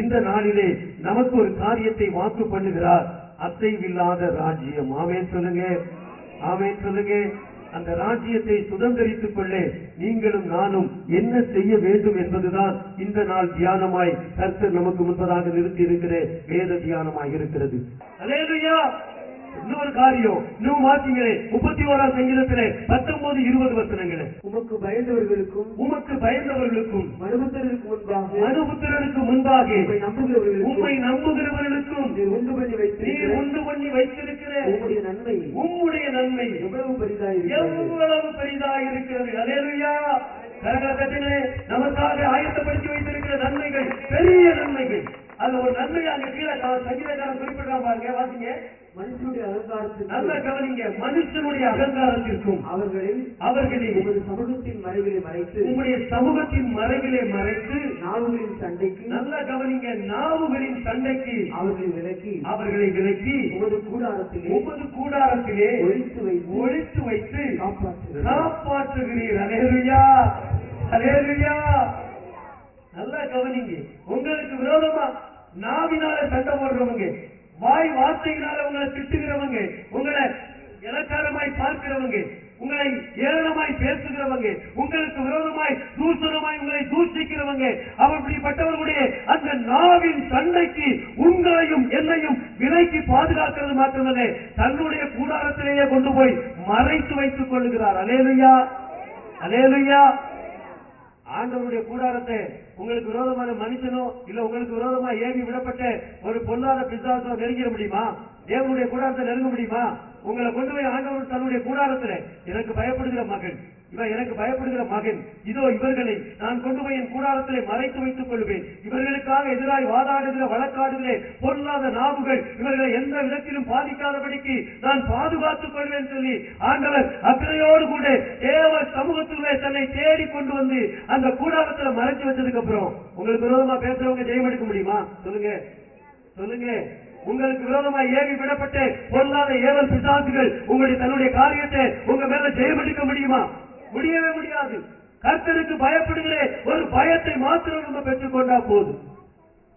இந்த நாளிலே நமக்கு ஒரு காரியத்தை வாக்கு பண்ணுகிறார். அசைவில்லாத ராஜ்யம். ஆமென் சொல்லுங்க, ஆமென் சொல்லுங்க. அந்த ராஜ்யத்தை சுதந்திரித்துக் கொள்ள நீங்களும் நானும் என்ன செய்ய வேண்டும் என்பதுதான் இந்த நாள் தியானமாய் கர்த்தர் நமக்கு முன்பதாக நிறுத்தி இருக்கிற வேத தியானமாய் இருக்கிறது. அல்லேலூயா. இன்னொரு காரியம் இன்னும் மாத்தீங்களே 31ஆம் சங்கீதத்திலே 19-20 வசனங்களே. உமக்கு பயந்தவர்களுக்கும் மனுபுத்திரருக்கு முன்பாக உம்மை நம்புகிறவர்களுக்கும் நீர் உண்டு பண்ணி வைத்திருக்கிற உம்முடைய நன்மை எவ்வளவு பெரிதாக இருக்கிறது. அல்லேலூயா. கரகத்திலே நமக்காக ஆயத்தப்படுத்தி வைத்திருக்கிற நன்மைகள் பெரிய நன்மைகள். அது ஒரு நன்மை அங்க கீழே சங்கீதக்காரன் குறிப்பிடுறான் பாருங்க, வாசிங்க. மனுஷனுடைய அகங்காரத்திற்கும் நல்ல கவனிங்க, மனுஷனுடைய அகங்காரத்திற்கும் அவர்களை உமது சமூகத்தின் மறைவிலே மறைத்து உங்களுடைய சமூகத்தின் மறைவிலே மறைத்து நாவுகளின் சண்டைக்கு நல்ல கவனிங்க, நாவுகளின் சண்டைக்கு அவர்களை விலக்கி உமது கூடாரத்திலே ஒழித்து வைத்து காப்பாற்றுகிறீர். அல்லேலூயா, அல்லேலூயா. நல்லா கவனிங்க. உங்களுக்கு விரோதமா நாவினால சண்டை போடுறவங்க, வாய் வார்த்தைகளால உங்களை திட்டுகிறவங்க, உங்களை இலக்காரமாய் பார்க்கிறவங்க, உங்களை ஏளனமாய் பேசுகிறவங்க, உங்களுக்கு விரோதமாய் தூஷணமாய் உங்களை தூஷிக்கிறவங்க, அப்படிப்பட்டவர்களுடைய அந்த நாவின் சண்டைக்கு உங்களையும் என்னையும் விலைக்கு பாதுகாக்கிறது மாத்திரமல்ல, தன்னுடைய கூடாரத்திலேயே கொண்டு போய் மறைத்து வைத்துக் கொள்கிறார். அல்லேலூயா, அல்லேலூயா. ஆண்டவருடைய கூடாரத்தை உங்களுக்கு விரோதமான மனுஷனோ இல்ல உங்களுக்கு விரோதமா ஏவி விடப்பட்ட ஒரு பொல்லாத பிசாசோ நெருங்கிட முடியுமா? தேவனுடைய கூடாரத்தை நெருங்க முடியுமா? உங்களை கொண்டு போய் ஆண்டவர் தன்னுடைய கூடாரத்துல எனக்கு பயப்படுகிற மகன், இவன் எனக்கு பயப்படுகிற மகன், இதோ இவர்களை நான் கொண்டு போய் என் கூடாரத்திலே மறைத்து வைத்துக் கொள்வேன். இவர்களுக்காக எதிராய் வாதாடுகிற வழக்காடுகிற பொல்லாத நாவுகள் இவர்களை எந்த விதத்திலும் பாதிக்காதபடிக்கு நான் பாதுகாத்துக் கொள்வேன் சொல்லி ஆண்டவர் அக்கறையோடு கூட தேவ சமூகத்திலே தன்னை தேடி கொண்டு வந்து அந்த கூடாரத்துல மறைச்சு வச்சதுக்கு அப்புறம் உங்களுக்கு விரோதமா பேசுறவங்க ஜெயம் எடுக்க முடியுமா? சொல்லுங்க, சொல்லுங்க. உங்களுக்கு விரோதமாக ஏவி விடப்பட்ட பொல்லாத ஏவல் பிசாசுகள் உங்களுடைய தன்னுடைய காரியத்தை உங்க மேல ஜெயம் எடுக்க முடியுமா? முடியவே முடியாது. கர்த்தருக்கு பயப்படுகிற ஒரு பயத்தை மாத்திரம் நம்ம பெற்றுக்கொண்டா போதும்.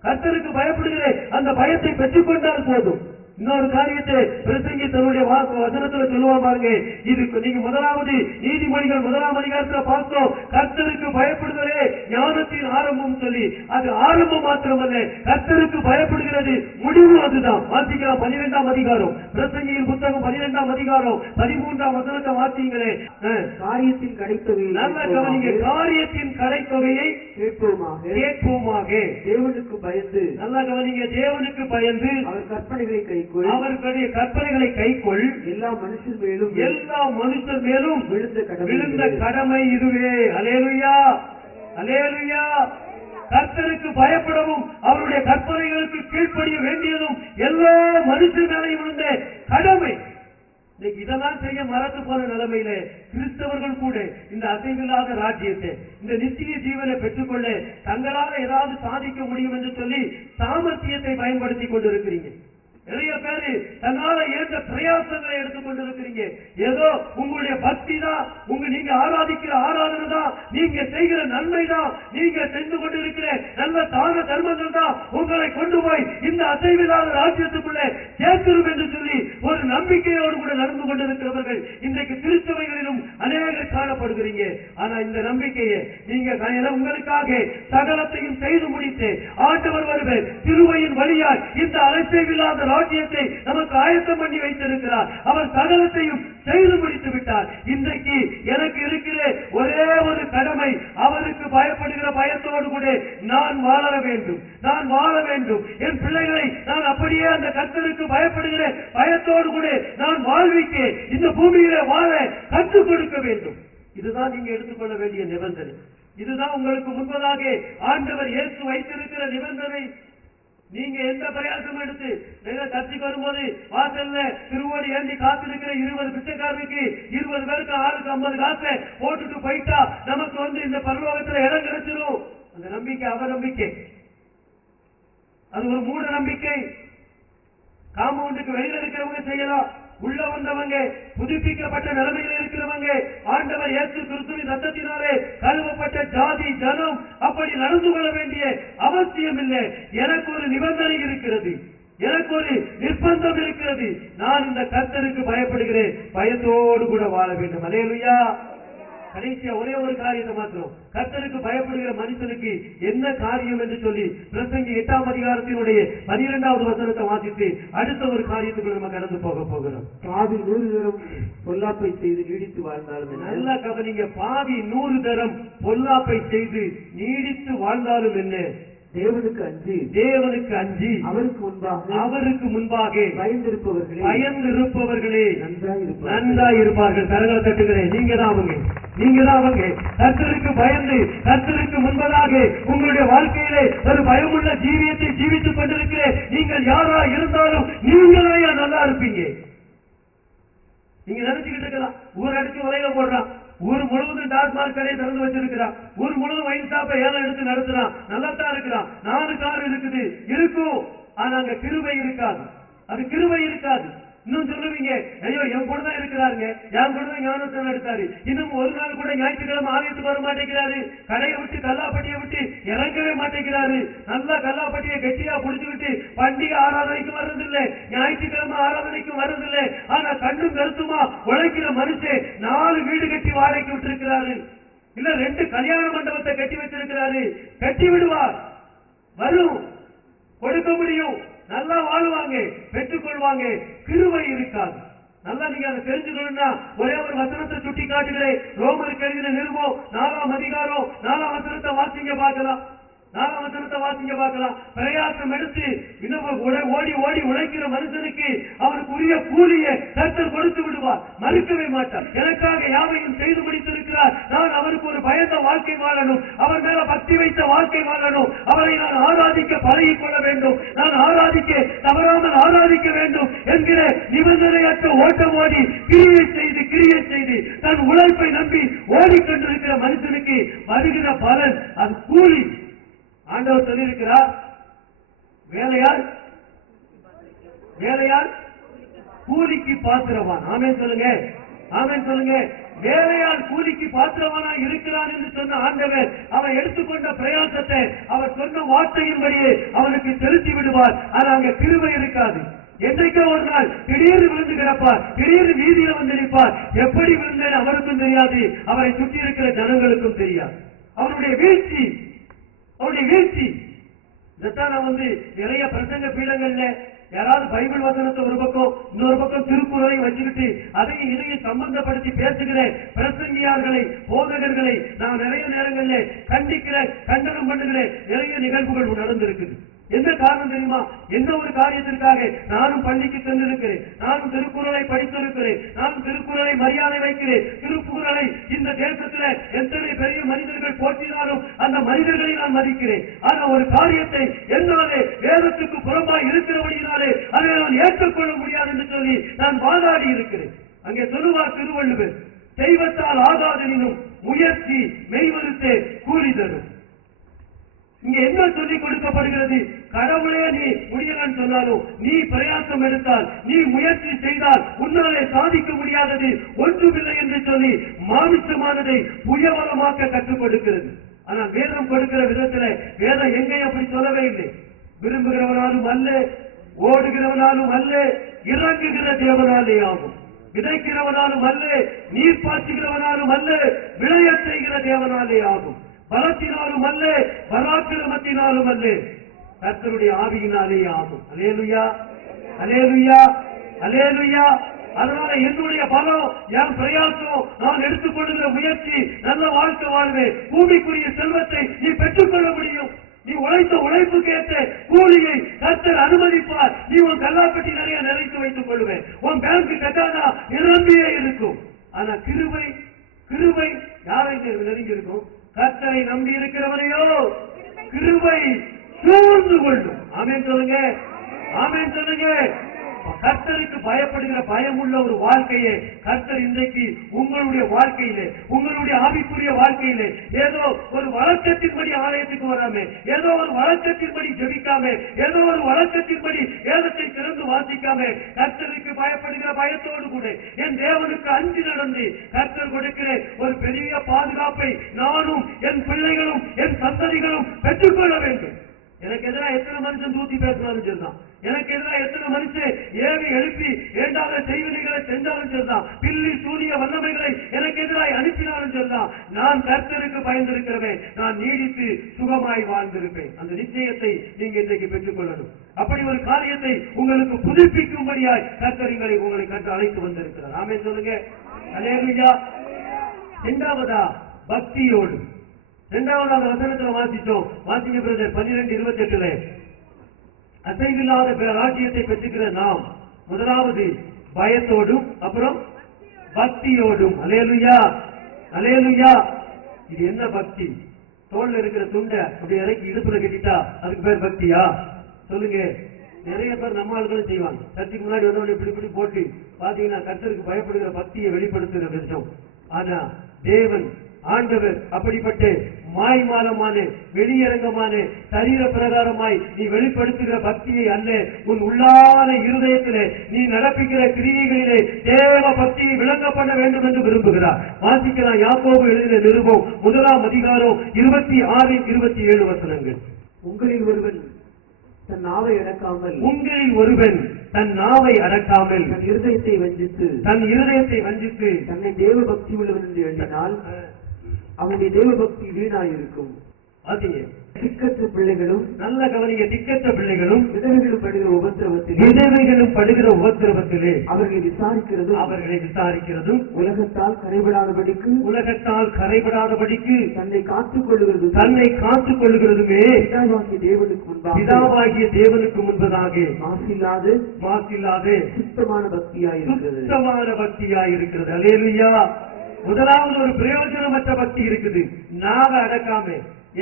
கர்த்தருக்கு பயப்படுகிற அந்த பயத்தை பெற்றுக்கொண்டால் போதும். இன்னொரு காரியத்தை பிரசங்கி தன்னுடைய வசனத்துல சொல்லுவா பாருங்க. இது நீங்க முதலாவது நீதிமொழிகள் 1ஆம் அதிகாரத்துல பார்த்தோம். கர்த்தருக்கு பயப்படுகிறே ஞானத்தின் ஆரம்பம் சொல்லி, அது ஆரம்பம் மாத்திரமல்ல, கர்த்தருக்கு பயப்படுகிறது முடிவு. அதுதான் வாசிக்கலாம். 12ஆம் அதிகாரம் பிரசங்கியின் புத்தகம் 12ஆம் அதிகாரம் 13ஆம் வசனத்தை வாசிங்களே. காரியத்தின் கடைத்தொகையை நல்ல கவனிங்க. காரியத்தின் கடைத்தொகையை கேட்போமாக. தேவனுக்கு பயந்து, நல்ல கவனிங்க, தேவனுக்கு பயந்து அவர் கற்பனைகளை அவர்களுடைய கற்பனைகளை கைக்கொள். எல்லா மனுஷர் மேலும் விழுந்த கடமை இதுவே. அல்லேலூயா, அல்லேலூயா. கர்த்தருக்கு பயப்படவும் அவருடைய கற்பனைகளுக்கு கீழ்ப்படிய வேண்டியதும் எல்லா மனுஷர் மேலையும் விழுந்த கடமை. இன்னைக்கு இதெல்லாம் செய்ய மறந்து போன நிலைமையில கிறிஸ்தவர்கள் கூட இந்த அசைவில்லாத ராஜ்யத்தை, இந்த நித்திய ஜீவனை பெற்றுக்கொள்ள தங்களால் ஏதாவது சாதிக்க முடியும் என்று சொல்லி சாமர்த்தியத்தை பயன்படுத்தி கொண்டிருக்கிறீங்க. நிறைய பேரு தன்னால ஏற்ற பிரயாசங்களை எடுத்துக்கொண்டிருக்கிறீங்க. ஏதோ உங்களுடைய பக்தி தான், நீங்க ஆராதிக்கிற ஆராதனை தான், நீங்க செய்கிற நன்மை தான், நீங்க சென்று கொண்டிருக்கிற நல்ல தான தர்மங்கள் தான் உங்களை கொண்டு போய் இந்த அசைவில்லாத ராஜ்யத்துக்குள்ளே சேர்த்திரும் என்று சொல்லி ஒரு நம்பிக்கையோடு கூட நடந்து கொண்டிருக்கிறவர்கள் இன்றைக்கு திருச்சபைகளிலும் அநேகர் காணப்படுகிறீங்க. ஆனா இந்த நம்பிக்கையை நீங்க உங்களுக்காக சகலத்தையும் செய்து முடித்து ஆண்டவர் வருவர் திருவையின் வழியாய் இந்த அசைவில்லாத ராஜ்யத்தை நமக்கு ஆயத்தம் பண்ணி வைத்திருக்கிறார். அவர் சகலத்தையும் செய்து முடித்து விட்டார். இன்றைக்கு எனக்கு இருக்கிற ஒரே ஒரு கடமை, அவருக்கு பயப்படுகிற பயத்தோடு கூட நான் வாழ வேண்டும். நான் வாழ வேண்டும். என் பிள்ளைகளை நான் அப்படியே அந்த கர்த்தருக்கு பயப்படுகிற பயத்தோடு கூட நான் வாழ்விக்க இந்த பூமியிலே வாழ கற்றுக் கொடுக்க வேண்டும். இதுதான் நீங்க எடுத்துக்கொள்ள வேண்டிய நிபந்தனை. இதுதான் உங்களுக்கு முன்பதாக ஆண்டவர் இயேசு வைத்திருக்கிற நிபந்தனை. நீங்க எந்த பிரயாசம் எடுத்து கட்சிக்கு வரும்போது வாசல்ல திருவோடு ஏந்தி காத்திருக்கிற 20 பிச்சைக்காரனுக்கு 20 பேருக்கு ஆளுக்கு 50 காசை போட்டுட்டு போயிட்டா நமக்கு இந்த பரலோகத்துல இடம் கிடைச்சிடும். அந்த நம்பிக்கை அவநம்பிக்கை, அது ஒரு மூட நம்பிக்கை. காம்பவுண்டுக்கு வெளியில இருக்கிறவங்க செய்யலாம், உள்ள வந்தவங்க, புதுப்பிக்கப்பட்ட நிலைமையில் இருக்கிறவங்க, ஆண்டவர் இயேசு கிறிஸ்துவின் ரத்தத்தினாலே கழுவப்பட்ட ஜாதி ஜனம் அப்படி நடந்து கொள்ள வேண்டிய அவசியம் இல்லை. எனக்கு ஒரு நிபந்தனை இருக்கிறது, எனக்கு ஒரு நிர்பந்தம் இருக்கிறது. நான் இந்த கர்த்தருக்கு பயப்படுகிறேன், பயத்தோடு கூட வாழ வேண்டும். அல்லேலூயா. கடைசியா ஒரே ஒரு காரியத்தை மாத்திரம், கர்த்தருக்கு பயப்படுகிற மனுஷனுக்கு என்ன காரியம் என்று சொல்லி பிரசங்கி 8ஆம் அதிகாரத்தினுடைய 12வது வசனத்தை வாசித்து அடுத்த ஒரு காரியத்துக்குள்ள நம்ம கடந்து போக போகிறோம். பாவி 100 தரம் பொல்லாப்பை செய்து நீடித்து வாழ்ந்தாலும் நல்லா கவனிங்க. பாவி 100 தரம் பொல்லாப்பை செய்து நீடித்து வாழ்ந்தாலும் என்ன? தேவனுக்கு அஞ்சி அவருக்கு முன்பாக பயந்திருப்பவர்களே நன்றாய் இருப்பார்கள். கரங்களை தட்டுகிறேன். நீங்க தான் அவங்க. கர்த்தருக்கு பயந்து கர்த்தருக்கு முன்பதாக உங்களுடைய வாழ்க்கையிலே ஒரு பயமுள்ள ஜீவியத்தை ஜீவித்துக் கொண்டிருக்கிறேன். நீங்கள் யாரா இருந்தாலும் நீங்களே நல்லா இருப்பீங்க. நீங்க நினைச்சுக்கிட்டு இருக்கலாம், ஊர் அடிச்சு உலக போடுறான், ஊர் முழுவதும் டாஸ்மாக் கடையை திறந்து வச்சிருக்கிறான், ஊர் முழுவதும் வைன் ஷாப்பை ஏலம் எடுத்து நடத்துறான், நல்லா தான் இருக்கிறான், 4 கார் இருக்கும். ஆனா அங்க கிருபை இருக்காது. அது கிருபை இருக்காது. இன்னும் சொல்லுவீங்க, ஐயோ என் கூட தான் இருக்கிறாருங்க, என் கூட தான் ஞானஸ்தானம் எடுத்தாரு, இன்னும் ஒரு நாள் கூட ஞாயிற்றுக்கிழமை ஆலயத்துக்கு வர மாட்டேங்கிறாரு, கடையை விட்டு கல்லாப்பட்டியை விட்டு இறங்கவே மாட்டேங்கிறாரு, நல்லா கல்லாப்பட்டியை கெட்டியா புடிச்சுக்கிட்டு பண்டிகை ஆராதனைக்கு வர்றதில்லை, ஞாயிற்றுக்கிழமை ஆராதனைக்கு வர்றதில்லை. ஆனா கண்ணும் கருத்துமா உழைக்கிற மனுஷன் 4 வீடு கட்டி வாடகைக்கு விட்டு இருக்கிறாரு, இல்ல 2 கல்யாண மண்டபத்தை கட்டி வச்சிருக்கிறாரு. கட்டி விடுவார், வரும், கொடுக்க முடியும், நல்லா வாழ்வாங்க, பெற்றுக் கொள்வாங்க. கிருபை இருக்காது. நல்லா நீங்க அதை தெரிஞ்சுக்கணும்னா ஒரே ஒரு வசனத்தை சுட்டி காட்டுகிறேன். ரோமருக்கு எழுதின நிருபம் 4ஆம் அதிகாரம் 4ஆம் வசனத்தை வாசிங்க பார்க்கலாம். 4ஆம் வசனத்தை வாசிங்க பார்க்கலாம். பிரயாசம் எடுத்து இன்னும் ஓடி ஓடி உழைக்கிற மனுஷனுக்கு அவருக்கு உரிய கூலியை கர்த்தர் கொடுத்து விடுவார், மறுக்கவே மாட்டார். எனக்காக யாவையும் செய்து முடித்திருக்கிறார். நான் அவருக்கு ஒரு பயந்த வாழ்க்கை வாழணும், அவர் மேல பக்தி வைத்த வாழ்க்கை வாழணும், அவரை நான் ஆராதிக்க பழகிக் கொள்ள வேண்டும், நான் ஆராதிக்க தவறாமல் ஆராதிக்க வேண்டும் என்கிற நிபந்தனையற்ற ஓட்டம் ஓடி கிரியை செய்து தன் உழைப்பை நம்பி ஓடிக்கொண்டிருக்கிற மனுஷனுக்கு வருகிற பலன் அது கூலி. ஆண்டவர் சொல்லியிருக்கிறார், வேலையால் கூலிக்கு பாத்திரவான். ஆமென் சொல்லுங்க, ஆமென் சொல்லுங்க. வேலையால் கூலிக்கு பாத்திரவானா இருக்கிறான் என்று சொன்ன ஆண்டவர் அவன் எடுத்துக்கொண்ட பிரயாசத்தை அவர் சொன்ன வார்த்தையின்படியே அவனுக்கு செலுத்தி விடுவார். ஆனா அங்க கிருபை இருக்காது. என்றைக்கோ ஒரு நாள் திடீர்னு விழுந்து கிடப்பார், திடீர்னு வீதியில வந்து நிற்பார். எப்படி விழுந்தேன்னு அவருக்கும் தெரியாது, அவரை சுற்றி இருக்கிற ஜனங்களுக்கும் தெரியாது. அவருடைய வீழ்ச்சி. இதைத்தான் நான் நிறைய பிரசங்க பீடங்கள்ல யாராவது பைபிள் வசனத்தை ஒரு பக்கம் இன்னொரு பக்கம் திருக்குறளை வச்சுக்கிட்டு அதையும் இதையும் சம்பந்தப்படுத்தி பேசுகிற பிரசங்கியார்களை, போதகர்களை நான் நிறைய நேரங்கள்ல கண்டிக்கிறேன், கண்டனம் பண்ணுகிறேன். நிறைய நிகழ்வுகள் நடந்திருக்குது. என்ன காரணம் தெரியுமா? என்ன ஒரு காரியத்திற்காக நானும் பள்ளிக்கு சென்றிருக்கிறேன், நானும் திருக்குறளை படித்திருக்கிறேன், நானும் திருக்குறளை மரியாதை வைக்கிறேன். திருக்குறளை இந்த தேசத்துல எத்தனை பெரிய மனிதர்கள் போற்றினாலும் அந்த மனிதர்களை நான் மதிக்கிறேன். ஆனா ஒரு காரியத்தை என்னாலே வேதத்துக்கு புறம்பாய் இருக்கிறபடியினாலே அதை நான் ஏற்றுக்கொள்ள முடியாது என்று சொல்லி நான் வாதாடி இருக்கிறேன். அங்கே சொல்லுவார் திருவள்ளுவர், தெய்வத்தால் ஆகாதெனினும் முயற்சி மெய்வருத்தே கூலி தரும். இங்க என்ன சொல்லிக் கொடுக்கப்படுகிறது? கடவுளே நீ முடியலன்னு சொன்னாலும், நீ பிரயாசம் எடுத்தால், நீ முயற்சி செய்தால் உன்னாலே சாதிக்க முடியாதது ஒன்றுமில்லை என்று சொல்லி மாமிசமானதை புயபலமாக்க கற்றுக் கொடுக்கிறது. ஆனால் வேதம் கொடுக்கிற விதத்துல வேதம் எங்கேயும் அப்படி சொல்லவே இல்லை. விரும்புகிறவனாலும் அல்ல, ஓடுகிறவனாலும் அல்ல, இறங்குகிற தேவனாலே ஆகும். விதைக்கிறவனாலும் அல்ல, நீர் பாய்ச்சுகிறவனாலும் அல்ல, விளைய செய்கிற தேவனாலே ஆகும். பலத்தினாலும் அல்ல, பராக்கிரமத்தினாலும் அல்ல, கர்த்தருடைய ஆவியினாலே ஆகும். அல்லேலூயா, அல்லேலூயா, அல்லேலூயா. அதனால என்னுடைய பலம், என் பிரயாசம், நான் எடுத்துக்கொள்கிற முயற்சி, நல்ல வாழ்க்கை வாழ்வேன். பூமிக்குரிய செல்வத்தை நீ பெற்றுக்கொள்ள முடியும். நீ உழைத்த உழைப்புக்கு ஏற்ற கூலியை கர்த்தர் அனுமதிப்பார். நீ உன் கல்லாப்பட்டி நிறைய நிறைத்து வைத்துக் கொள்வேன். உன் பேங்க் கட்டானா நிரம்பியே இருக்கும். ஆனா கிருபை யாரை நெருங்கி இருக்கும்? கர்த்தரை நம்பி இருக்கிறவனையோ கிருபை சூழ்ந்து கொள்ளும். ஆமென் சொல்லுங்க, ஆமென் சொல்லுங்க. கர்த்தருக்கு பயப்படுகிற பயமுள்ள ஒரு வாழ்க்கையை கர்த்தர் இன்றைக்கு உங்களுடைய வாழ்க்கையிலே, உங்களுடைய ஆவிக்குரிய வாழ்க்கையிலே ஏதோ ஒரு வழக்கத்தின்படி ஆலயத்துக்கு வராம, ஏதோ ஒரு வழக்கத்தின்படி ஜெபிக்காம, ஏதோ ஒரு வழக்கத்தின்படி வேதத்தை திறந்து வாசிக்காம, கர்த்தருக்கு பயப்படுகிற பயத்தோடு கூட என் தேவனுக்கு அஞ்சு நடந்து கர்த்தர் கொடுக்கிற ஒரு பெரிய பாதுகாப்பை நானும் என் பிள்ளைகளும் என் சந்ததிகளும் பெற்றுக்கொள்ள வேண்டும். எனக்கு எதிராக எத்தனை மனுஷன் தூத்தி பேசினாலும் சரிதான், எனக்கு எதிராக எத்தனை மனுஷன் ஏவி எழுப்பி வேண்டாத செய்வனைகளை செஞ்சாலும் சரிதான், பில்லி சூரிய வல்லமைகளை எனக்கு எதிராக அனுப்பினாலும் சரிதான், நான் கர்த்தருக்கு பயந்திருக்கிறேன், நான் நீடித்து சுகமாய் வாழ்ந்திருப்பேன். அந்த நிச்சயத்தை நீங்க இன்றைக்கு பெற்றுக் கொள்ளணும். அப்படி ஒரு காரியத்தை உங்களுக்கு புதுப்பிக்கும்படியாய் கர்த்தர் உங்களை கற்று அழைத்து வந்திருக்கிறார். ஆமென் சொல்லுங்க. அல்லேலூயா. இரண்டாவதா பக்தியோடு. இரண்டாவது வசனத்தில் வாசிச்சோம். வாசிங்க பிரதர் 12:28. அசைவில்லாத ராஜ்யத்தை பெற்றுக்கிற நாம் முதலாவது பயத்தோடும் அப்புறம் பக்தியோடும். அல்லேலூயா, அல்லேலூயா. இது என்ன பக்தி? தோல்ல இருக்கிற துண்டை அப்படி இறக்கி இடுப்புல கட்டிட்டா அதுக்கு பேர் பக்தியா? சொல்லுங்க. நிறைய பேர் நம்ம ஆளுகளும் செய்வாங்க. சர்ச்சுக்கு முன்னாடி வந்து இப்படி இப்படி போட்டு பாத்தீங்கன்னா கர்த்தருக்கு பயப்படுகிற பக்தியை வெளிப்படுத்துகிற விஷயம். ஆனா தேவன் ஆண்டவர் அப்படிப்பட்ட மாய்மாலமான வெளியரங்கமான சரீர பிரகாரமாய் நீ வெளிப்படுத்துகிற பக்தியை அல்ல, உன் உள்ளான இருதயத்திலே நீ நடப்பிக்கிற கிரியைகளிலே தேவ பக்தியை விளங்க பண்ண வேண்டும் என்று விரும்புகிறார். வாசிக்கலாம். யாக்கோபு எழுதின நிருபம் 1 அதிகாரம் 26-27 வசனங்கள். உங்களில் ஒருவன் தன் நாவை அடக்காமல், உங்களில் ஒருவன் தன் நாவை அடக்காமல் தன் இருதயத்தை வஞ்சித்து தன்னை தேவ பக்தி உள்ளவன் என்று எண்ணினால் அவனுடைய தேவ பக்தி வீணாயிருக்கும். திக்கற்ற பிள்ளைகளும், நல்ல கவனிங்க, திக்கற்ற பிள்ளைகளும் விதவைகளும் படுகிற உபத்திரவத்திலே அவர்களை விசாரிக்கிறதும் உலகத்தால் கரைபடாதபடிக்கு தன்னை காத்துக் கொள்ளுகிறதுமே பிதாவாகிய தேவனுக்கு முன்பதாக மாசில்லாத சுத்தமான பக்தியாயிருக்கிறது. அல்லேலூயா. முதலாவது ஒரு பிரயோஜனமற்ற பக்தி இருக்குது. நாவை அடக்காம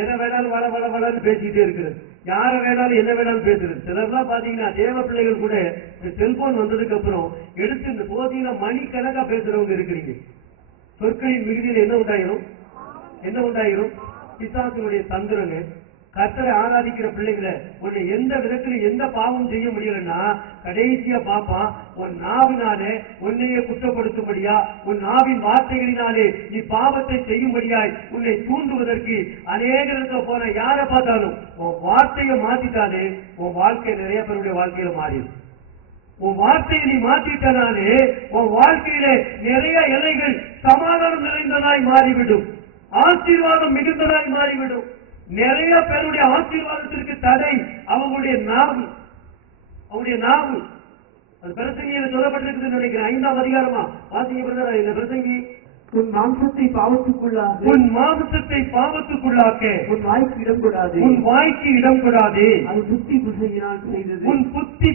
எதை வேணாலும் வள வள வளன்னு பேசிக்கிட்டே இருக்கிறது, யார வேணாலும் என்ன வேணாலும் பேசுறது. சிலர்லாம் பாத்தீங்கன்னா தேவ பிள்ளைகள் கூட செல்போன் வந்ததுக்கு அப்புறம் எடுத்து இந்த போதீங்கன்னா மணிக்கணக்கா பேசுறவங்க இருக்கிறீங்க. சொற்களின் மிகுதியில் என்ன உண்டாயிரும்? பிசாசுடைய தந்திரங்க. கர்த்தரை ஆராதிக்கிற பிள்ளைகளை உன்னை எந்த விதத்திலும் எந்த பாவம் செய்ய முடியலன்னா கடைசியா பாப்பான் உன் நாவினாலே உன்னையே குற்றப்படுத்தும்படியா, உன் நாவின் வார்த்தைகளினாலே நீ பாவத்தை செய்யும்படியாய் உன்னை தூண்டுவதற்கு அநேக இடத்துல போன யாரை பார்த்தாலும் உன் வார்த்தையை மாத்திட்டாலே உன் வாழ்க்கை நிறைய பேருடைய வாழ்க்கையில மாறிடும். உன் வார்த்தையை நீ மாற்றிட்டனாலே உன் வாழ்க்கையில நிறைய இலைகள் சமாதானம் நிறைந்ததாய் மாறிவிடும், ஆசீர்வாதம் மிகுந்ததாய் மாறிவிடும். நிறைய பேருடைய ஆசீர்வாதத்திற்கு தடை அவங்களுடைய நாவு. அது பிரசங்கியில சொல்லப்பட்டிருக்குன்னு நினைக்கிறேன். 5ஆம் அதிகாரமா வாசிங்க பிரதர். இந்த பிரசங்கி உன் மாம்சத்தை பாவத்துக்குள்ளாக்க உன் வாய்க்கு இடம் கொடாதே அது புத்தி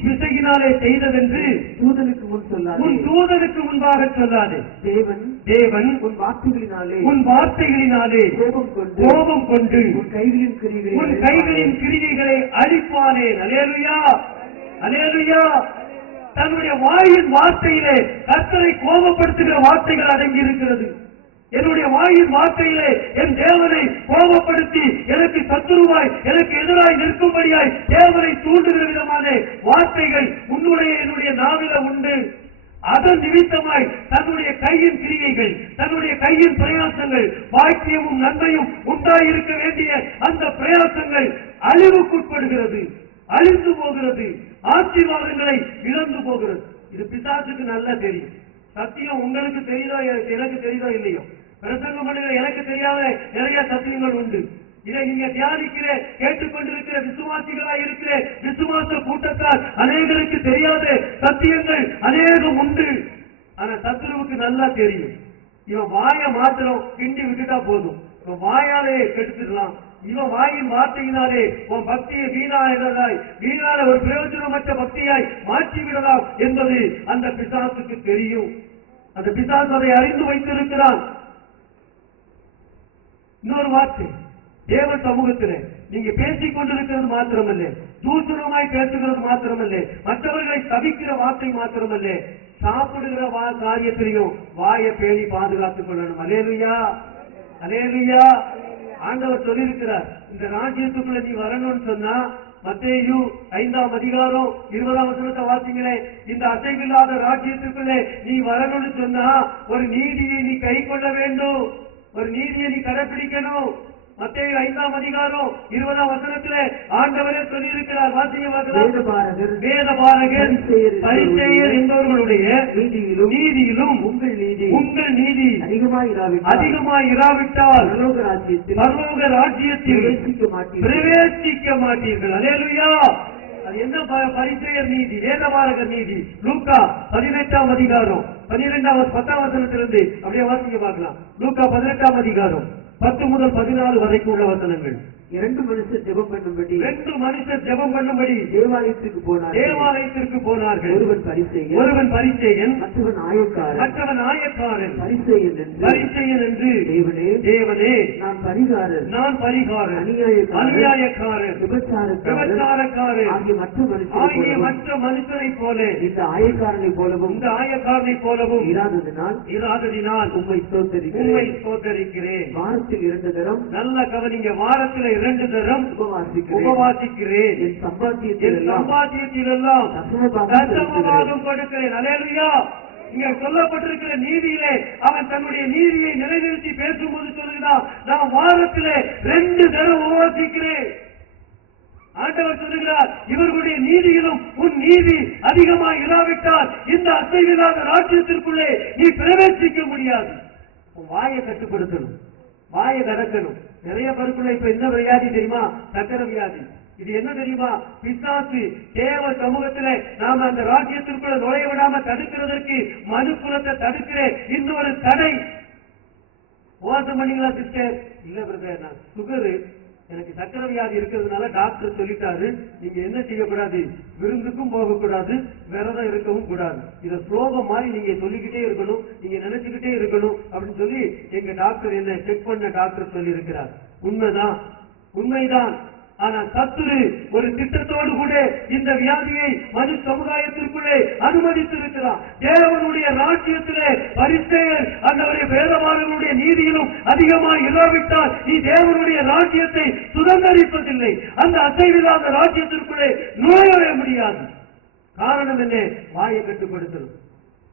பிசகினாலே செய்ததென்று உன் தூதனுக்கு முன்பாக சொல்லாதே. தேவன் உன் வார்த்தைகளினாலே கோபம் கொண்டு உன் கைகளின் கிரியைகளை அழிப்பானே. அல்லேலூயா, அல்லேலூயா. தன்னுடைய வாயின் வார்த்தையிலே கர்த்தரை கோபப்படுத்துகிற வார்த்தைகள் அடங்கி இருக்கிறது. என்னுடைய வாயின் வார்த்தையிலே என் தேவனை கோபப்படுத்தி எனக்கு சத்துருவாய் எனக்கு எதிராய் நிற்கும்படியாய் தேவனை தூண்டுகிற விதமான வார்த்தைகள் என்னுடைய நாவில உண்டு. அதன் நிமித்தமாய் தன்னுடைய கையின் கிரியைகள், தன்னுடைய கையின் பிரயாசங்கள், பாக்கியமும் நன்மையும் உண்டாயிருக்க வேண்டிய அந்த பிரயாசங்கள் அழிவுக்குட்படுகிறது, அழிந்து போகிறது, ஆசீர்வாதங்களை இழந்து போகிறது. இது பிசாசுக்கு நல்லா தெரியும். சத்தியம் உங்களுக்கு தெரியுதோ எனக்கு தெரியுதோ இல்லையோ, பிரசங்கம் பண்ணுகிற எனக்கு தெரியாத நிறைய சத்தியங்கள் உண்டு. இதை நீங்க தியானிக்கிற கேட்டுக்கொண்டிருக்கிற விசுவாசிகளாய் இருக்கிற விசுவாச கூட்டத்தால் அநேகருக்கு தெரியாத சத்தியங்கள் அநேகம் உண்டு. ஆனா சத்துருவுக்கு நல்லா தெரியும். இவன் வாய மாத்திரம் கிண்டி விட்டுட்டா போதும், இவன் வாயாலே கெடுத்துடலாம், இவன் வாயின் வார்த்தையினாலே உன் பக்தியை வீணான ஒரு பிரயோஜனமற்ற பக்தியாய் மாற்றிவிடலாம் என்பது அந்த பிசாசுக்கு தெரியும். அந்த பிசாசு அதை அறிந்து வைத்திருக்கிறான். இன்னொரு வார்த்தை, தேவ சமூகத்திலே நீங்க பேசிக் கொண்டிருக்கிறது மாத்திரமல்ல, தூசணமாய் பேசுகிறது மாத்திரமல்ல, மற்றவர்களை தவிக்கிற வார்த்தை மாத்திரமல்ல, சாப்பிடுகிற காரியத்திலையும் வாயை பேணி பாதுகாத்துக் கொள்ளணும். அல்லேலூயா, அல்லேலூயா. ஆண்டவர் சொல்லியிருக்கிறார், இந்த ராஜ்யத்துக்குள்ள நீ வரணும்னு சொன்னா மத்தேயு 5ஆம் அதிகாரம் 20ஆம் வசனத்தை வாசிங்களே. இந்த அசைவில்லாத ராஜ்யத்துக்குள்ளே நீ வரணும்னு சொன்னா ஒரு நீதியை நீ கை கொள்ள வேண்டும், ஒரு நீதியை நீ கடைபிடிக்கணும். மத்தேயு 5ஆம் அதிகாரம் 20ஆம் வசனத்திலே ஆண்டவரே சொல்லியிருக்கிறார், வாசிங்க பார்க்கலாம். வேதபாரகர் பரிசேயர் என்பவர்களுடைய நீதியிலும் உங்கள் நீதி அதிகமாய் இராவிட்டால் பரலோக ராஜ்யத்தில் பிரவேசிக்க மாட்டீர்கள். அல்லேலூயா. அது என்ன பரிசேயர் நீதி, வேதபாரகர் நீதி? லூக்கா 18ஆம் அதிகாரம் 12ஆம் 10ஆம் வசனத்திலிருந்து அப்படியே வாசிக்க பார்க்கலாம். லூக்கா 18ஆம் அதிகாரம் 10 முதல் 14 வரைக்கும் உள்ள வசனங்கள். 2 மனுஷர் ஜெபம் பண்ணும்படி தேவாலயத்திற்கு போனார்கள். ஒருவன் பரிசேயன், மற்றவன் ஆயக்காரன். பரிசேயன் என்று, தேவனே நான் பரிகாரன், அநியாயக்காரன், விபச்சாரக்காரன் ஆகிய மற்ற மனுஷனைப் போல இந்த ஆயக்காரனை போலவும் இராததினால் உம்மை ஸ்தோத்தரிக்கிறேன். வாரத்தில் 2 தரம், நல்ல கவனிங்க, வாரத்தில் 2 தரம் உபவாசிக்கிறேன். என் சம்பாத்தியத்திலெல்லாம் தசமபாகம் கொடுக்கிறேன். அல்லேலூயா. இங்க சொல்லப்பட்டிருக்கிற நீதியிலே அவன் தன்னுடைய நீதியை நிலைநிறுத்தி பேசும்போது சொல்லுகிறான், நான் வாரத்திலே 2 தரம் உபவாசிக்கிறேன். ஆண்டவர் சொல்லுகிறார், இவர்களுடைய நீதியிலும் உன் நீதி அதிகமாக இராவிட்டால் இந்த அசைவில்லாத ராஜ்யத்திற்குள்ளே நீ பிரவேசிக்க முடியாது. வாயை கட்டுப்படுத்தணும், வாயை கடக்கணும். நிறைய பேருக்குள்ள இப்ப என்ன வியாதி தெரியுமா? சக்கர வியாதி. இது என்ன தெரியுமா? பிசாசு தேவ சமூகத்திலே நாம அந்த ராஜ்யத்திற்குள்ள நுழைய விடாம தடுக்கிறதற்கு மனு குலத்தை தடுக்கிற இன்னொரு தடை. உபவாசம் பண்ணீங்களா சிஸ்டர்? இல்ல பிரதர், நான் சுகரு, எனக்கு சக்கர வியாதி இருக்கிறதுனால டாக்டர் சொல்லிட்டாரு, நீங்க என்ன செய்யக்கூடாது, விருந்துக்கும் போகக்கூடாது, விரதம் இருக்கவும் கூடாது. இத ஸ்லோகம் மாதிரி நீங்க சொல்லிக்கிட்டே இருக்கணும், நீங்க நினைச்சுக்கிட்டே இருக்கணும் அப்படின்னு சொல்லி எங்க டாக்டர் என்ன செக் பண்ண டாக்டர் சொல்லி இருக்கிறார். உண்மைதான். ஆனா சத்துரு ஒரு திட்டத்தோடு கூட இந்த வியாதியை மனு சமுதாயத்திற்குள்ளே அனுமதித்திருக்கிறார். தேவனுடைய ராஜ்யத்திலே பரிசேயர் அந்தவருடைய வேதபாரகருடைய நீதியிலும் அதிகமாக இராவிட்டால் நீ தேவனுடைய ராஜ்யத்தை சுதந்திரிப்பதில்லை. அந்த அசைவில்லாத ராஜ்யத்திற்குள்ளே நுழையவே முடியாது. காரணம் என்ன? வாயை கட்டுப்படுத்தணும்.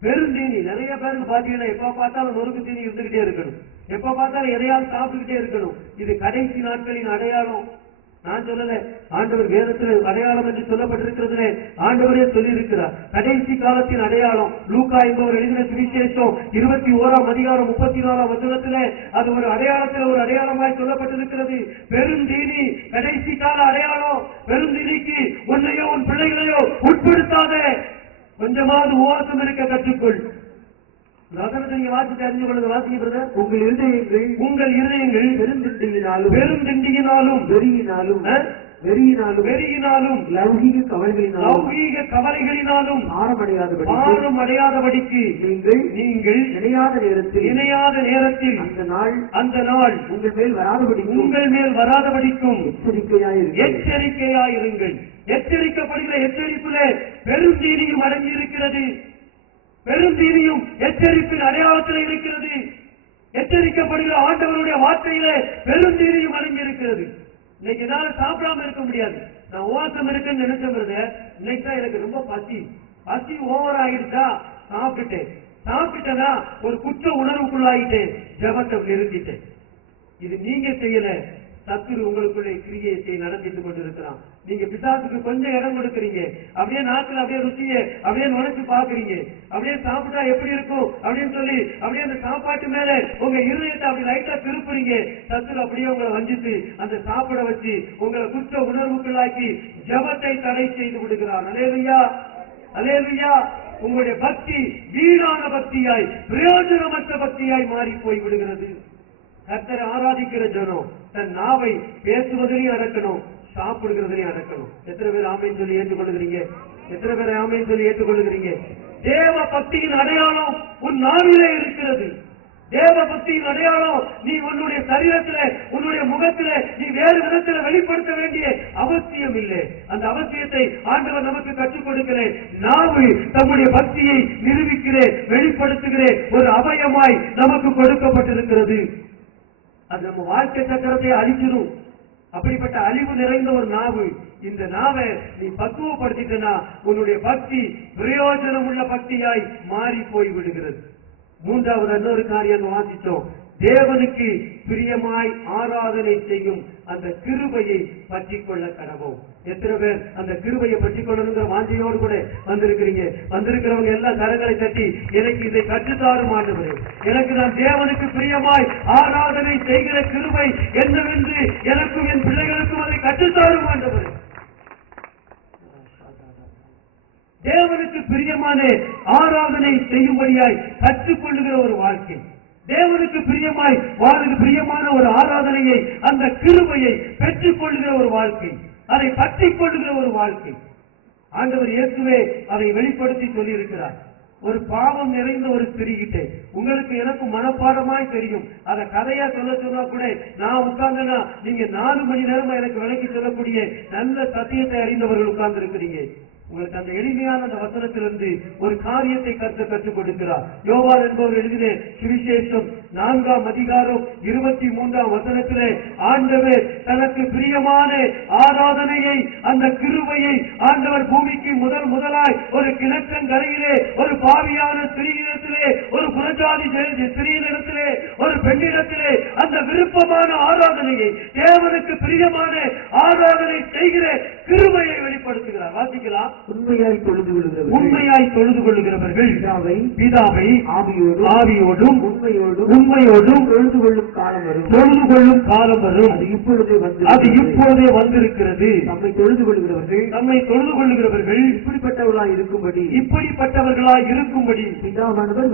பெருந்தீனி நிறைய பேருக்கு பாத்தீங்கன்னா எப்ப பார்த்தாலும் நொறுக்கு தீனி இருந்துகிட்டே இருக்கணும், எப்ப பார்த்தாலும் எதையாவது சாப்பிட்டுக்கிட்டே இருக்கணும். இது கடைசி நாட்களின் அடையாளம். நான் சொல்லல, ஆண்டவர் வேதத்தில் அடையாளம் என்று சொல்லப்பட்டிருக்கிறதுலே ஆண்டவரே சொல்லி இருக்கிறார். கடைசி காலத்தின் அடையாளம். லூக்கா என்பவர் எழுதின சுவிசேஷம் 21ஆம் அதிகாரம் 34ஆம் வசனத்திலே அது ஒரு அடையாளத்தில் ஒரு அடையாளமாய் சொல்லப்பட்டிருக்கிறது. பெருந்தீனி கடைசி கால அடையாளம். பெருந்தீனிக்கு உன்னையோ உன் பிள்ளைகளையோ உட்படுத்தாத. கொஞ்சமாவது உபவாசம் இருக்க கற்றுக்கொள். வசனத்தை நீங்க வாசி தெரிஞ்சு கொள்ளுங்க. வாசிக்கிறது, உங்கள் இருதயங்கள் பெருந்திண்டியினாலும் வெறியினாலும் லௌகீக கவலைகளினாலும் ஆரம் அடையாதபடிக்கு நீங்கள் இணையாத நேரத்தில் அந்த நாள் உங்கள் மேல் வராதபடிக்கும் எச்சரிக்கையாயிருங்கள். எச்சரிக்கப்படுகிற எச்சரிப்பிலே பெருந்தீனியும் அடங்கி இருக்கிறது. பெருந்தீனியும் எச்சரிப்பின் அடையாளத்தில் இருக்கிறது. எச்சரிக்கப்படுகிற ஆண்டவருடைய வார்த்தையிலே பெருந்தீனியும் அடங்கி இருக்கிறது. இன்னைக்கு என்னால சாப்பிடாம இருக்க முடியாது. நான் உபவாசம் இருக்குன்னு நினைச்சது, இன்னைக்கு தான் எனக்கு ரொம்ப பசி ஓவர் ஆகிடுச்சா, சாப்பிட்டேன்னா ஒரு குற்ற உணர்வுக்குள்ளாகிட்டேன், ஜபத்தை நிறுத்திட்டேன். இது நீங்க செய்யல, சத்துரு உங்களுக்குள்ளே கிரியையை நடத்திட்டு கொண்டிருக்கிறான். நீங்க பிசாசுக்கு கொஞ்சம் இடம் கொடுக்குறீங்க, அப்படியே நாக்குல அப்படியே ருச்சியை அப்படியே நுழைச்சு பாக்குறீங்க, அப்படியே சாப்பிட்டா எப்படி இருக்கும் அப்படின்னு சொல்லி அப்படியே அந்த சாப்பாட்டு மேல உங்க இருதயத்தை அப்படி லைட்டா திருப்புறீங்க. சத்துரு அப்படியே உங்களை வஞ்சித்து அந்த சாப்பிட வச்சு உங்களை குற்ற உணர்வுக்குள்ளாக்கி ஜபத்தை தடை செய்து விடுகிறான். அல்லேலூயா, அல்லேலூயா. உங்களுடைய பக்தி வீணான பக்தியாய், பிரயோஜனமற்ற பக்தியாய் மாறி போய் விடுகிறது. கர்த்தரை ஆராதிக்கிற ஜனம் தன் நாவை பேசுவதிலையும் அடக்கணும், சாப்பிடுகிறதுலையும் அடக்கணும். எத்தனை பேர் ஆமைன்னு சொல்லி ஏற்றுக்கொள்ளுகிறீங்க? எத்தனை பேர் ஆமைன்னு சொல்லி ஏற்றுக்கொள்ளுகிறீங்க? தேவ பக்தியின் அடையாளம் உன் நாவிலே இருக்கிறது. தேவ பக்தியின் அடையாளம் நீ உன்னுடைய சரீரத்தில உன்னுடைய முகத்தில நீ வேறு விதத்தில் வெளிப்படுத்த வேண்டிய அவசியம் இல்லை. அந்த அவசியத்தை ஆண்டவர் நமக்கு கற்றுக் கொடுக்கிறேன். நாவு தம்முடைய பக்தியை நிரூபிக்கிறேன், வெளிப்படுத்துகிறேன் ஒரு அபயமாய் நமக்கு கொடுக்கப்பட்டிருக்கிறது. அது நம்ம வாழ்க்கை சக்கரத்தை அழிச்சிடும். அப்படிப்பட்ட அழிவு நிறைந்த ஒரு நாவு. இந்த நாவை நீ பக்குவப்படுத்திட்டனா உன்னுடைய பக்தி பிரயோஜனம் உள்ள பக்தியாய் மாறி போய் விடுகிறது. மூன்றாவது இன்னொரு காரியம் வாசித்தோம். தேவனுக்கு பிரியமாய் ஆராதனை செய்யும் அந்த கிருபையை பற்றிக் கொள்ள கடவோம். எத்தனை பேர் அந்த கிருபையை பற்றிக் கொள்ளணுங்கிற வாஞ்சையோடு கூட வந்திருக்கிறீங்க? வந்திருக்கிறவங்க எல்லாம் கரங்களை தட்டி எனக்கு இதை கற்றுத்தாரும் ஆண்டவரே, எனக்கு நான் தேவனுக்கு பிரியமாய் ஆராதனை செய்கிற கிருபை என்னவென்று எனக்கும் என் பிள்ளைகளுக்கும் அதை கற்றுத்தாரும் ஆண்டவரே. தேவனுக்கு பிரியமான ஆராதனை செய்யும்படியாய் கற்றுக்கொள்ளுகிற ஒரு வாழ்க்கை, தேவனுக்கு பிரியமாய் வாழ்க்கை பிரியமான ஒரு ஆராதனையை அந்த கிருபையை பெற்றுக் கொள்ளுகிற ஒரு வாழ்க்கை, அதை பற்றிக் கொள்ளுகிற ஒரு வாழ்க்கை. ஆண்டவர் இயேசுவே அதை வெளிப்படுத்தி சொல்லியிருக்கிறார். ஒரு பாவம் நிறைந்த ஒரு ஸ்திரீகிட்ட உங்களுக்கு எனக்கு மனப்பாடமாய் தெரியும். அதை கதையா சொல்ல சொன்னா கூட நான் உட்கார்ந்தேன்னா நீங்க 4 மணி நேரமா எனக்கு விளக்கி சொல்லக்கூடிய நல்ல சத்தியத்தை அறிந்தவர்கள் உட்கார்ந்து இருக்கிறீங்க. உங்களுக்கு அந்த எளிமையான அந்த வசனத்திலிருந்து ஒரு காரியத்தை கற்றுக் கொடுக்கிறார். யோவான் என்பவர் எழுதின சுவிசேஷம் 4ஆம் அதிகாரம் 23ஆம் வசனத்திலே ஆண்டவர் தனக்கு பிரியமான ஆராதனையை அந்த கிருபையை ஆண்டவர் பூமிக்கு முதலாய் ஒரு கிணற்றங்கரையிலே ஒரு பாவியான ஸ்திரீயிடத்திலே ஒரு புறஜாதி ஸ்திரீயிடத்திலே ஒரு பெண்ணிடத்திலே அந்த விருப்பமான ஆராதனையை தேவனுக்கு பிரியமான ஆராதனை செய்கிற கிருபையை வெளிப்படுத்துகிறார். வாசிக்கலாம். உண்மையாய் தொழுது கொள்ளுகிறவர்கள் பிதாவை ஆவியோடும் உண்மையோடும் தொழுது கொள்ளும் காலம் வரும். அது இப்பொழுதே வந்திருக்கிறது. நம்மை தொழுது கொள்ளுகிறவர்கள் இப்படிப்பட்டவர்களாய் இருக்கும்படி பிதாவானவர்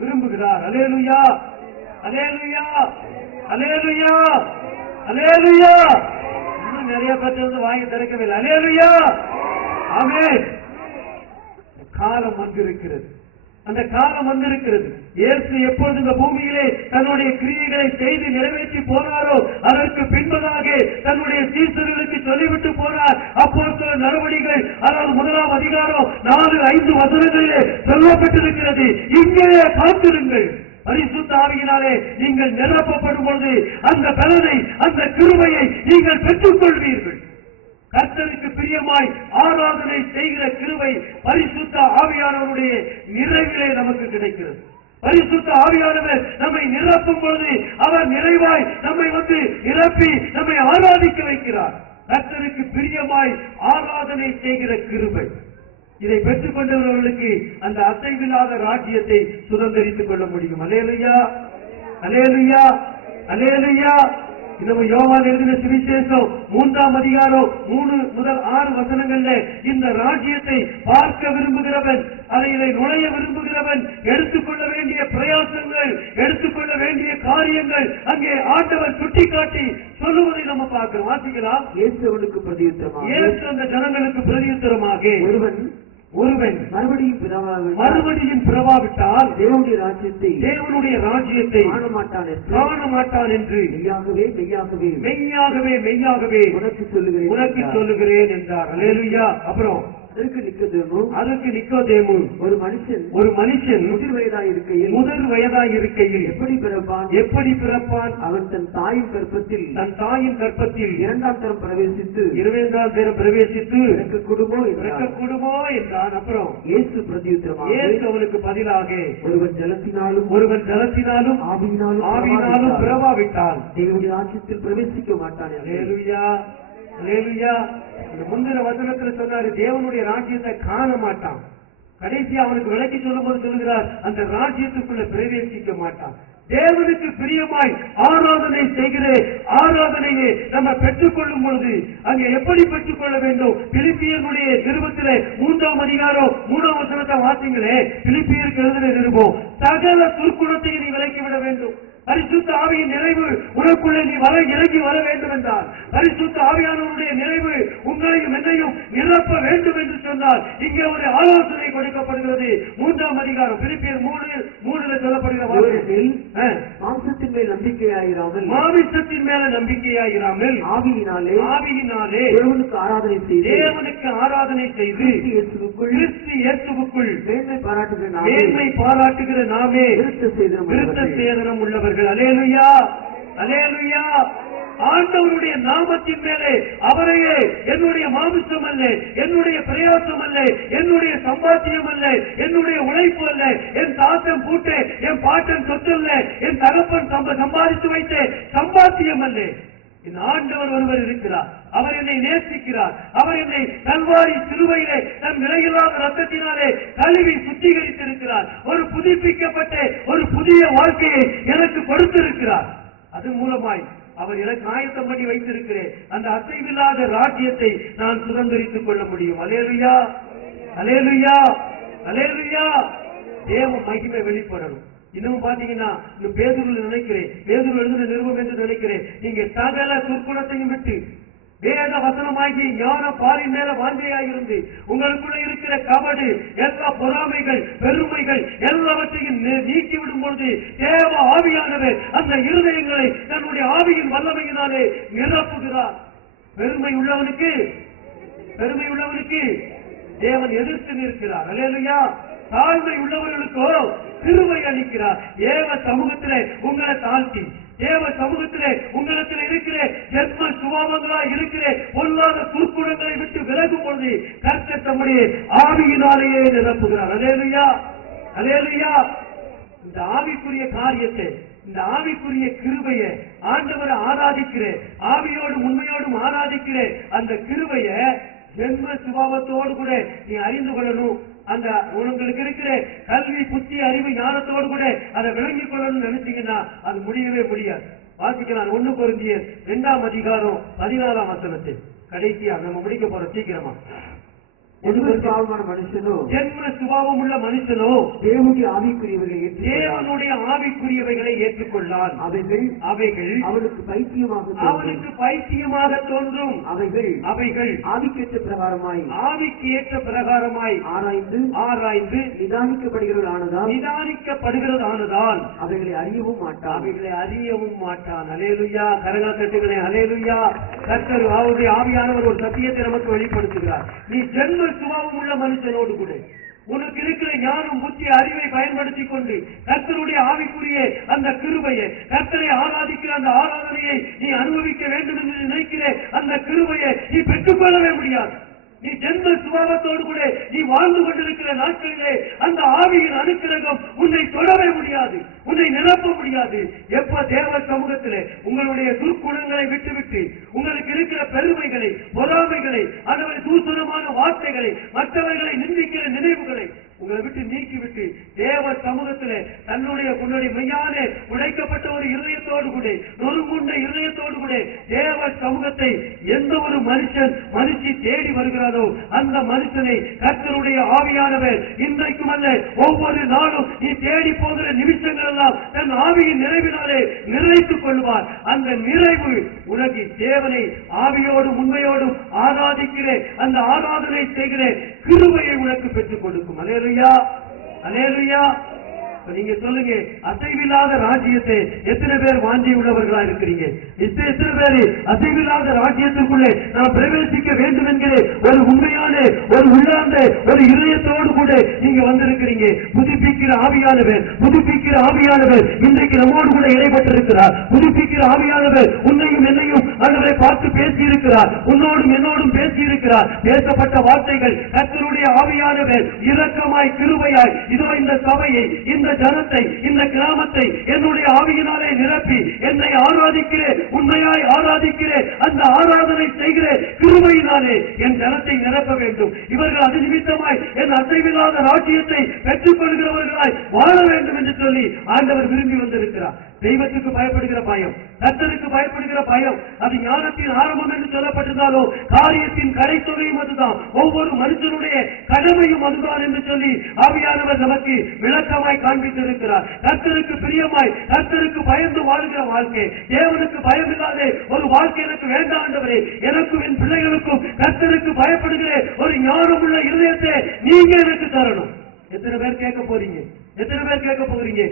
விரும்புகிறார். அல்லேலூயா, அல்லேலூயா, அல்லேலூயா, அல்லேலூயா. நிறைய பேர் வாங்கி திறக்கவில்லை. அல்லேலூயா, ஆமென். காலம் வந்திருக்கிறது, அந்த காலம் வந்திருக்கிறது. இயேசு எப்பொழுது இந்த பூமியிலே தன்னுடைய கிரியைகளை செய்து நிறைவேற்றி போனாரோ அதற்கு பின்பதாக தன்னுடைய சீசர்களுக்கு சொல்லிவிட்டு போனார். அப்போஸ்தலர் நடவடிக்கைகள் அதாவது 1ஆம் அதிகாரம் 4-5 வசனங்களிலே சொல்லப்பட்டிருக்கிறது. இங்கேயே காத்திருங்கள், பரிசுத்த ஆவியினாலே நீங்கள் நிரப்பப்படும் பொழுது அந்த பலனை அந்த கிருபையை நீங்கள் பெற்றுக் கொள்வீர்கள். கர்த்தருக்கு பிரியமாய் ஆராதனை செய்கிற கிருபை பரிசுத்த ஆவியானவருடைய நிறைவிலே நமக்கு கிடைக்கிறது. பரிசுத்த ஆவியானவர் நம்மை நிரப்பும் பொழுது அவர் நிறைவாய் நம்மை நிரப்பி நம்மை ஆராதிக்க வைக்கிறார். கர்த்தருக்கு பிரியமாய் ஆராதனை செய்கிற கிருபை, இதை பெற்றுக் கொண்டவர்களுக்கு அந்த அசைவில்லாத ராஜ்யத்தை சுதந்திரித்துக் கொள்ள முடியும். அல்லேலூயா, அல்லேலூயா, அல்லேலூயா. நம்ம யோவான் எழுதின சுவிசேஷம் 3ஆம் அதிகாரம் 3 முதல் 6 வசனங்கள்ல இந்த ராஜ்யத்தை பார்க்க விரும்புகிறவன், அதை நுழைய விரும்புகிறவன் எடுத்துக்கொள்ள வேண்டிய பிரயாசங்கள், எடுத்துக்கொள்ள வேண்டிய காரியங்கள் அங்கே ஆண்டவர் சுட்டிக்காட்டி சொல்லுவதை நம்ம பார்க்கிறோம். வாசிக்கலாம். இயேசு அவனுக்கு பிரதியுத்தரமாக, இயேசு அந்த ஜனங்களுக்கு பிரதியுத்தரமாக, ஒருவன் மறுபடியும் பிறவாவிட்டால் தேவனுடைய ராஜ்யத்தை காண மாட்டான் என்று மெய்யாகவே உனக்கு சொல்லுகிறேன் என்றார். அல்லேலூயா. அப்புறம் அதற்கு நிக்கோதேமு ஒரு மனுஷன் முதிர் வயதாய் இருக்கையில் எப்படி பிறப்பான்? அவன் தன் தாயின் கர்ப்பத்தில் 2ஆம் தரம் பிரவேசித்து இறக்கக்கூடுமோ என்றான். அப்புறம் இயேசு அவனுக்கு பதிலாக ஒருவன் ஜலத்தினாலும் ஆவியினாலும் பிறவாவிட்டால் தேவனுடைய ராஜ்யத்தில் பிரவேசிக்க மாட்டான். அல்லேலூயா, அல்லேலூயா. இந்த முந்தின வசனத்தில் சொன்னாரு தேவனுடைய ராஜ்யத்தை காண மாட்டான். கடைசி அவனுக்கு விளக்கி சொல்லும் போது சொல்லுகிறார் அந்த ராஜ்யத்துக்குள்ள பிரவேசிக்க மாட்டான். தேவனுக்கு பிரியமாய் ஆராதனை செய்கிற ஆராதனையை நம்ம பெற்றுக் கொள்ளும் பொழுது அங்கே எப்படி பெற்றுக் கொள்ள வேண்டும்? பிலிப்பியர்களுடைய நிருபத்திலே 3ஆம் அதிகாரம் 3ஆம் வசனத்தை வாசிங்களே. பிலிப்பியருக்கு எழுதின நிருபம், சகல துர்க்குணத்தையும் நீ விலக்கிவிட வேண்டும். பரிசுத்த ஆவியின் நிறைவு உனக்குள்ளே நீ இறங்கி வர வேண்டும் என்றால் பரிசுத்த ஆவியானவருடைய நிறைவு உங்களையும் என்னையும் நிரப்ப வேண்டும் என்று சொன்னால் இங்கே ஒரு ஆலோசனை கொடுக்கப்படுகிறது. 3ஆம் அதிகாரம் பிலிப்பியர் 3:3 சொல்லப்படுகிற வார்த்தையில் மாம்சத்தின் மேல் நம்பிக்கையாயிராமல் மாமிசத்தின் மேல நம்பிக்கையாயிராமல் ஆவியினாலே தேவனுக்கு ஆராதனை செய்து கிறிஸ்து இயேசுவுக்குள் மேன்மை பாராட்டுகிற நாமே விருத்த சேதனம் உள்ளவர்கள். அல்லேலூயா, அல்லேலூயா. ஆண்டவருடைய நாமத்தின் மேலே அவரையே என்னுடைய மாமிசம் அல்ல, என்னுடைய பிரயாசம் அல்ல, என்னுடைய சம்பாத்தியம் அல்ல, என்னுடைய உழைப்பு அல்ல, என் தாத்தன் பூட்டே, என் பாட்டன் சொத்து அல்ல, என் தகப்பன் சம்பாதித்து வைத்த சம்பாத்தியம் அல்ல. என் ஆண்டவர் ஒருவர் இருக்கிறார். அவர் என்னை நேசிக்கிறார். அவர் என்னை கல்வாரி சிலுவையிலே தன் விலையில்லாத ரத்தத்தினாலே கழுவி சுத்திகரித்திருக்கிறார். ஒரு புதுப்பிக்கப்பட்ட ஒரு புதிய வாழ்க்கையை எனக்கு கொடுத்திருக்கிறார். அது மூலமாய் அவர் எனக்கு ஆயத்தம் பண்ணி வைத்திருக்கிறேன் அந்த அசைவில்லாத ராஜ்யத்தை நான் சுதந்திரித்துக் கொள்ள முடியும். அல்லேலூயா, அல்லேலூயா, அல்லேலூயா. தேவ மகிமை வெளிப்படணும். இன்னும் பாத்தீங்கன்னா பேதுருவில் நினைக்கிறேன், பேதுரு எழுதின நிருபம் என்று நினைக்கிறேன், நீங்க சகல துர்க்குணத்தையும் விட்டு வேத வசனமாகி ஞான பாரின் மேல வாஞ்சையாயிருந்து உங்களுக்குள்ள இருக்கிற கபடு, எல்லா பொறாமைகள், பெருமைகள் எல்லாவற்றையும் நீக்கிவிடும் பொழுது தேவ ஆவியானவர் அந்த இருதயங்களை தன்னுடைய ஆவியின் வல்லமையினாலே நிரப்புகிறார். பெருமை உள்ளவனுக்கு தேவன் எதிர்த்து நிற்கிறார். அல்லேலூயா. தாழ்மை உள்ளவர்களுக்கோ கிருபை அளிக்கிறார். தேவ சமூகத்திலே உங்களை தாழ்த்தி, தேவ சமூகத்திலே உங்களிடத்தில் இருக்கிற ஜென்ம சுபாவங்களாய் இருக்கிற பொல்லாத துர்க்குணங்களை விட்டு விலகும் பொழுது கர்த்தர் தம்முடைய ஆவியினாலேயே நிரப்புகிறார். அல்லேலூயா, அல்லேலூயா. இந்த ஆவிக்குரிய காரியத்தை, இந்த ஆவிக்குரிய கிருபையை ஆண்டவரை ஆராதிக்கிற, ஆவியோடும் உண்மையோடும் ஆராதிக்கிற அந்த கிருபையை ஜென்ம சுபாவத்தோடு கூட நீ அறிந்து கொள்ளணும். அந்த உங்களுக்கு இருக்கிற கல்வி, புத்தி, அறிவு, ஞானத்தோடு கூட அதை விளங்கிக் கொள்ளணும்னு நினைச்சீங்கன்னா அது முடியவே முடியாது. வாசிக்கலாம் 1 கொரிந்தியர் 2ஆம் அதிகாரம் 14ஆம் வசனத்தை. கடைசியா நம்ம முடிக்க போறோம் சீக்கிரமா. ஜென்ம சுபாவம் உள்ள மனுஷனோ தேவனுடைய ஆவிக்குரியவைகளை ஏற்றுக்கொள்ளான். அவைகள் அவனுக்கு பைத்தியமாக தோன்றும். அவைகள் ஆவிக்கு ஏற்ற பிரகாரமாய் ஆராய்ந்து நிதானிக்கப்படுகிறதானதால் அவைகளை அறியவும் மாட்டான். அல்லேலூயா. கரங்கள் தட்டுகளே. அல்லேலூயா. கர்த்தர் ஆவியானவர் ஒரு சத்தியத்தை நமக்கு வெளிப்படுத்துகிறார். நீ ஜென்ம சுபாவம் உள்ள மனுஷனோடு கூட உனக்கு இருக்கிற ஞானம், புத்தி, அறிவை பயன்படுத்திக் கொண்டு கர்த்தருடைய ஆவிக்குரிய அந்த கிருபையை, கர்த்தரை ஆராதிக்கிற அந்த ஆராதனையை நீ அனுபவிக்க வேண்டும் என்று நினைக்கிற அந்த கிருபையை நீ பெற்றுக்கொள்ளவே முடியாது. நீ ஜென்ம சுபாவத்தோடு கூட நீ வாழ்ந்து கொண்டிருக்கிற நாட்களிலே அந்த ஆவியின் அனுக்கிரகம் உன்னை தொடவே முடியாது, உன்னை நிரப்ப முடியாது. எப்ப தேவ சமூகத்திலே உங்களுடைய துர்க்குணங்களை விட்டுவிட்டு உங்களுக்கு இருக்கிற பெருமைகளை, பொறாமைகளை, அதனுடைய தூசணமான வார்த்தைகளை, மற்றவர்களை நிந்திக்கிற நினைவுகளை உங்களை விட்டு நீக்கிவிட்டு தேவ சமூகத்திலே தன்னுடைய மெய்யான உடைக்கப்பட்ட ஒரு இருதயத்தோடு கூட, நொறுங்குண்ட இருதயத்தோடு கூட தேவ சமூகத்தை எந்த ஒரு மனுஷி தேடி வருகிறாரோ அந்த மனுஷனை கர்த்தருடைய ஆவியானவர் இன்றைக்கும் அல்ல ஒவ்வொரு நாளும் நீ தேடி போகிற நிமிஷங்கள் எல்லாம் தன் ஆவியின் நிறைவினாலே நிறைத்துக் கொள்வார். அந்த நிறைவு உனக்கு தேவனை ஆவியோடும் உண்மையோடும் ஆராதிக்கிற அந்த ஆராதனை செய்கிற கிருபையை உனக்கு பெற்றுக் கொடுக்கும். அல்லேலூயா, அல்லேலூயா. நீங்க சொல்லுங்க, அசைவில்லாத ராஜ்யத்தை எத்தனை பேர் வாஞ்சி உள்ளவர்களா இருக்கிறீங்க? எத்தனை பேர் அசைவில்லாத ராஜ்யத்திற்குள்ளே நாம் பிரவேசிக்க வேண்டும் என்கிற ஒரு உண்மையான ஒரு உள்ளார்ந்த ஒரு இதயத்தோடு கூட நீங்க வந்திருக்கிறீங்க. புதுப்பிக்கிற ஆவியானவர் இன்றைக்கு நம்மோடு கூட இடைப்பட்டிருக்கிறார். புதுப்பிக்கிற ஆவியானவர் உன்னையும் என்னையும் ஆண்டவரை பார்த்து பேசியிருக்கிறார், உன்னோடும் என்னோடும் பேசியிருக்கிறார். பேசப்பட்ட வார்த்தைகள் கர்த்தருடைய ஆவியானவர் இரக்கமாய் கிருபையாய் இதோ இந்த சபையை, இந்த ஜனத்தை, இந்த கிராமத்தை என்னுடைய ஆவியினாலே நிரப்பி என்னை ஆராதிக்கிற, உண்மையாய் ஆராதிக்கிற அந்த ஆராதனை செய்கிற கிருபையினாலே என் ஜனத்தை நிரப்ப வேண்டும். இவர்கள் அது நிமித்தமாய் என் அசைவில்லாத ராஜ்யத்தை பெற்றுக் கொள்கிறவர்களாய் வாழ வேண்டும் என்று சொல்லி ஆண்டவர் விரும்பி வந்திருக்கிறார். தெய்வத்துக்கு பயப்படுகிற பயம், கர்த்தருக்கு பயப்படுகிற பயம், அது ஞானத்தின் ஆரம்பம் என்று சொல்லப்பட்டிருந்தாலும் காரியத்தின் கடைத்தொகையும் அதுதான், ஒவ்வொரு மனுஷனுடைய கடமையும் அதுதான் என்று சொல்லி ஆவியானவர் நமக்கு விளக்கமாய் காண்பித்திருக்கிறார். கர்த்தருக்கு பிரியமாய், கர்த்தருக்கு பயந்து வாழ்கிற வாழ்க்கை, தேவனுக்கு பயமில்லாத ஒரு வாழ்க்கை எனக்கு வேண்டாண்டவரே, எனக்கும் என் பிள்ளைகளுக்கும் கர்த்தருக்கு பயப்படுகிற ஒரு ஞானமுள்ள இருதயத்தை நீங்க எனக்கு தரணும். எத்தனை பேர் கேட்க போறீங்க? எத்தனை பேர் கேட்க போகிறீங்க?